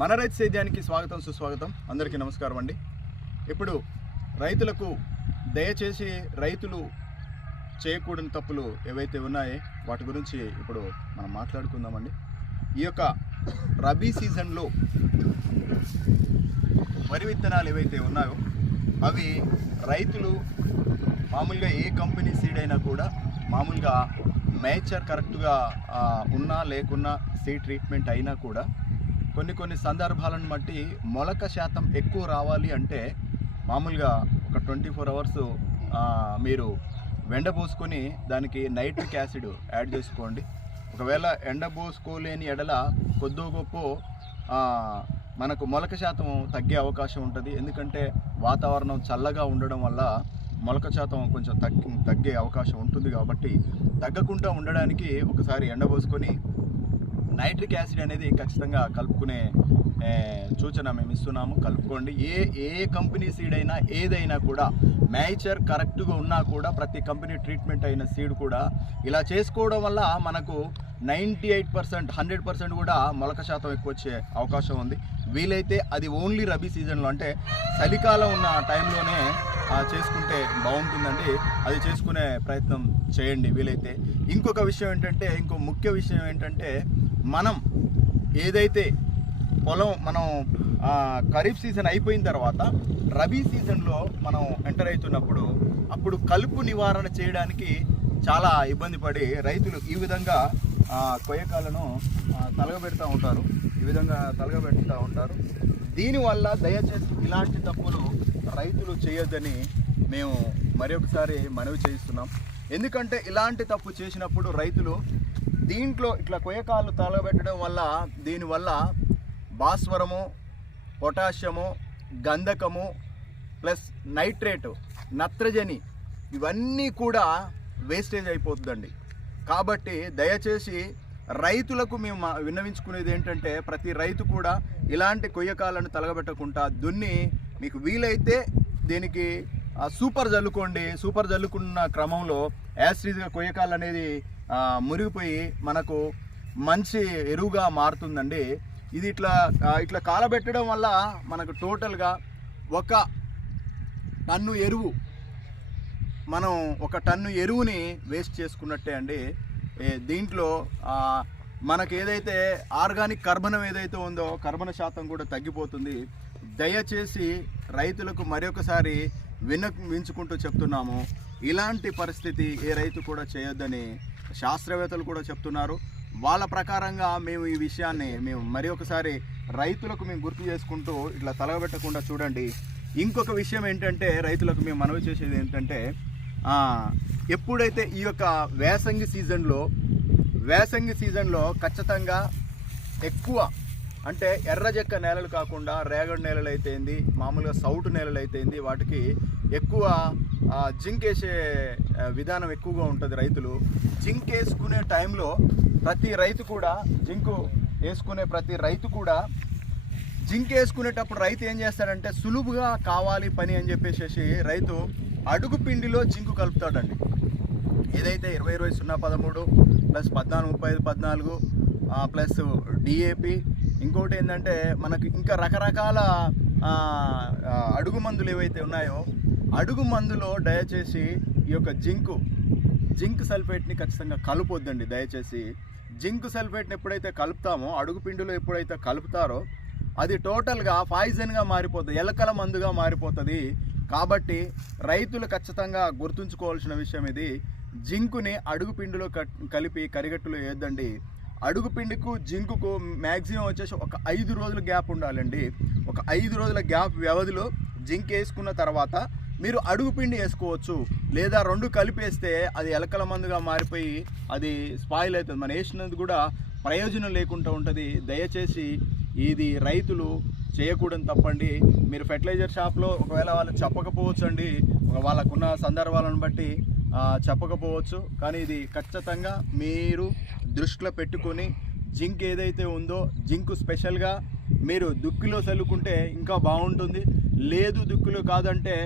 మన రైతు సేద్యానికి స్వాగతం సుస్వాగతం. అందరికీ నమస్కారం అండి. ఇప్పుడు రైతులకు దయచేసి రైతులు చేయకూడని తప్పులు ఏవైతే ఉన్నాయో వాటి గురించి ఇప్పుడు మనం మాట్లాడుకుందామండి. ఈ యొక్క రబీ సీజన్లో వరి విత్తనాలు ఏవైతే ఉన్నాయో అవి రైతులు మామూలుగా ఏ కంపెనీ సీడ్ అయినా కూడా మామూలుగా మేచర్ కరెక్ట్గా ఉన్నా లేకున్నా సీడ్ ట్రీట్మెంట్ అయినా కూడా కొన్ని సందర్భాలను బట్టి మొలక శాతం ఎక్కువ రావాలి అంటే మామూలుగా ఒక 24 అవర్స్ మీరు ఎండబోసుకొని దానికి నైట్రిక్ యాసిడ్ యాడ్ చేసుకోండి. ఒకవేళ ఎండబోసుకోలేని ఎడల కొద్దో గొప్ప మనకు మొలక శాతం తగ్గే అవకాశం ఉంటుంది. ఎందుకంటే వాతావరణం చల్లగా ఉండడం వల్ల మొలక శాతం కొంచెం తగ్గే అవకాశం ఉంటుంది. కాబట్టి తగ్గకుండా ఉండడానికి ఒకసారి ఎండబోసుకొని నైట్రిక్ యాసిడ్ అనేది ఖచ్చితంగా కలుపుకునే సూచన మేము ఇస్తున్నాము. కలుపుకోండి. ఏ కంపెనీ సీడ్ అయినా ఏదైనా కూడా మేచర్ కరెక్ట్గా ఉన్నా కూడా ప్రతి కంపెనీ ట్రీట్మెంట్ అయిన సీడ్ కూడా ఇలా చేసుకోవడం వల్ల మనకు 98% 100% కూడా మొలక శాతం ఎక్కువ వచ్చే అవకాశం ఉంది. వీలైతే అది ఓన్లీ రబీ సీజన్లో అంటే చలికాలం ఉన్న టైంలోనే చేసుకుంటే బాగుంటుందండి. అది చేసుకునే ప్రయత్నం చేయండి వీలైతే. ఇంకొక విషయం ఏంటంటే, ఇంకో ముఖ్య విషయం ఏంటంటే, మనం ఏదైతే పొలం మనం ఖరీఫ్ సీజన్ అయిపోయిన తర్వాత రబీ సీజన్లో మనం ఎంటర్ అవుతున్నప్పుడు అప్పుడు కలుపు నివారణ చేయడానికి చాలా ఇబ్బంది పడి రైతులు ఈ విధంగా కొయ్యకాలను తలగబెడుతూ ఉంటారు. ఈ విధంగా తలగబెడుతూ ఉంటారు. దీనివల్ల దయచేసి ఇలాంటి తప్పులు రైతులు చేయొద్దని మేము మరొకసారి మనవి చేయిస్తున్నాం. ఎందుకంటే ఇలాంటి తప్పు చేసినప్పుడు రైతులు దీంట్లో ఇట్లా కొయ్యకాలు తలగబెట్టడం వల్ల దీనివల్ల భాస్వరము, పొటాషియము, గంధకము ప్లస్ నైట్రేటు, నత్రజని ఇవన్నీ కూడా వేస్టేజ్ అయిపోతుందండి. కాబట్టి దయచేసి రైతులకు మేము విన్నవించుకునేది ఏంటంటే, ప్రతి రైతు కూడా ఇలాంటి కొయ్యకాలను తలగబెట్టకుండా దున్ని మీకు వీలైతే దీనికి సూపర్ జల్లుకోండి. సూపర్ జల్లుకున్న క్రమంలో యాసిడ్గా కొయ్యకాలు అనేది మురిగిపోయి మనకు మంచి ఎరువుగా మారుతుందండి. ఇది ఇట్లా కాలబెట్టడం వల్ల మనకు టోటల్గా ఒక టన్ను ఎరువు మనం ఒక టన్ను ఎరువుని వేస్ట్ చేసుకున్నట్టే అండి. దీంట్లో మనకు ఏదైతే ఆర్గానిక్ కర్బనం ఏదైతే ఉందో కర్బన శాతం కూడా తగ్గిపోతుంది. దయచేసి రైతులకు మరొకసారి విన్నవించుకుంటూ చెప్తున్నాము, ఇలాంటి పరిస్థితి ఏ రైతు కూడా చేయొద్దని శాస్త్రవేత్తలు కూడా చెప్తున్నారు. వాళ్ళ ప్రకారంగా మేము ఈ విషయాన్ని మరి ఒకసారి రైతులకు మేము గుర్తు చేసుకుంటూ ఇట్లా తలగబెట్టకుండా చూడండి. ఇంకొక విషయం ఏంటంటే, రైతులకు మేము మనవి చేసేది ఏంటంటే, ఎప్పుడైతే ఈ యొక్క వేసంగి సీజన్లో ఖచ్చితంగా ఎక్కువ అంటే ఎర్రజెక్క నేలలు కాకుండా రేగడి నేలలు అయితేంది, మామూలుగా సౌటు నేలలు అయితేంది, వాటికి ఎక్కువ జింక్ వేసే విధానం ఎక్కువగా ఉంటుంది. రైతులు జింక్ వేసుకునే టైంలో ప్రతి రైతు కూడా జింక్ వేసుకునేటప్పుడు రైతు ఏం చేస్తాడంటే, సులువుగా కావాలి పని అని చెప్పేసి రైతు అడుగు పిండిలో జింకు కలుపుతాడండి. ఏదైతే 20-20-0-13 ప్లస్ 14-35-14 ప్లస్ డిఏపి, ఇంకోటి ఏంటంటే మనకు ఇంకా రకరకాల అడుగు మందులు ఏవైతే ఉన్నాయో అడుగు మందులో దయచేసి ఈ యొక్క జింక్ సల్ఫేట్ని ఖచ్చితంగా కలపొద్దండి. దయచేసి జింక్ సల్ఫేట్ని ఎప్పుడైతే కలుపుతామో, అడుగు పిండిలో ఎప్పుడైతే కలుపుతారో అది టోటల్గా పాయిజన్గా మారిపోతుంది, ఎలకల మందుగా మారిపోతుంది. కాబట్టి రైతులు ఖచ్చితంగా గుర్తుంచుకోవాల్సిన విషయం ఇది. జింకుని అడుగు పిండిలో కలిపి కరిగట్టులో వేయొద్దండి. అడుగు పిండికు జింకుకు మ్యాక్సిమం వచ్చేసి ఒక 5 రోజుల గ్యాప్ ఉండాలండి. ఒక 5 రోజుల గ్యాప్ వ్యవధిలో జింక్ వేసుకున్న తర్వాత మీరు అడుగు పిండి వేసుకోవచ్చు. లేదా 2 కలిపేస్తే అది ఎలకల మందుగా మారిపోయి అది స్పాయిల్ అవుతుంది. మనం వేసినందుకు కూడా ప్రయోజనం లేకుండా ఉంటుంది. దయచేసి ఇది రైతులు చేయకూడని తప్పండి. మీరు ఫెర్టిలైజర్ షాప్లో ఒకవేళ వాళ్ళు చెప్పకపోవచ్చు అండి, వాళ్ళకున్న సందర్భాలను బట్టి చెప్పకపోవచ్చు. కానీ ఇది ఖచ్చితంగా మీరు దృష్టిలో పెట్టుకొని జింక్ ఏదైతే ఉందో జింక్ స్పెషల్గా మీరు దుక్కిలో చల్లుకుంటే ఇంకా బాగుంటుంది. లేదు దుక్కిలో కాదంటే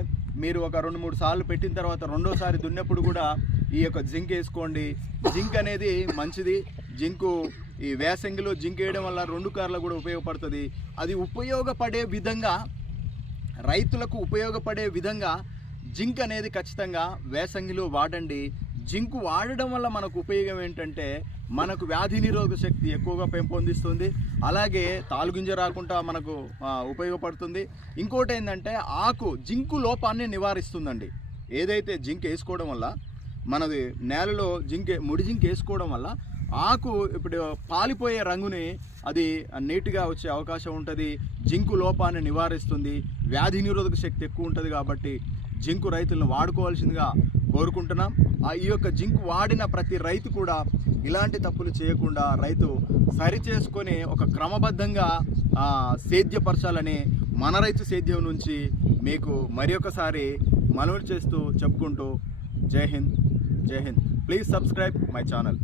మీరు ఒక 2-3 సార్లు పెట్టిన తర్వాత రెండోసారి దున్నప్పుడు కూడా ఈ యొక్క జింక్ వేసుకోండి. జింక్ అనేది మంచిది. జింకు ఈ వేసంగిలో జింక్ వేయడం వల్ల 2 కార్లు కూడా ఉపయోగపడుతుంది. అది ఉపయోగపడే విధంగా, రైతులకు ఉపయోగపడే విధంగా జింక్ అనేది ఖచ్చితంగా వేసంగిలో వాడండి. జింక్ వాడడం వల్ల మనకు ఉపయోగం ఏంటంటే మనకు వ్యాధి నిరోధక శక్తి ఎక్కువగా పెంపొందిస్తుంది, అలాగే తాలుగింజ రాకుండా మనకు ఉపయోగపడుతుంది. ఇంకోటి ఏంటంటే జింకు లోపాన్ని నివారిస్తుందండి. ఏదైతే జింక్ వేసుకోవడం వల్ల మనది నేలలో ముడి జింక్ వేసుకోవడం వల్ల ఆకు ఇప్పుడు పాలిపోయే రంగుని అది నీట్గా వచ్చే అవకాశం ఉంటుంది. జింకు లోపాన్ని నివారిస్తుంది, వ్యాధి నిరోధక శక్తి ఎక్కువ ఉంటుంది. కాబట్టి జింకు రైతులను వాడుకోవాల్సిందిగా కోరుకుంటున్నాం. ఈ యొక్క జింక్ వాడిన ప్రతి రైతు కూడా ఇలాంటి తప్పులు చేయకుండా రైతు సరి చేసుకొని ఒక క్రమబద్ధంగా సేద్యపరచాలని మన రైతు సేద్యం నుంచి మీకు మరి ఒకసారి మనవి చేస్తూ చెప్పుకుంటూ జై Hind. Please subscribe my channel.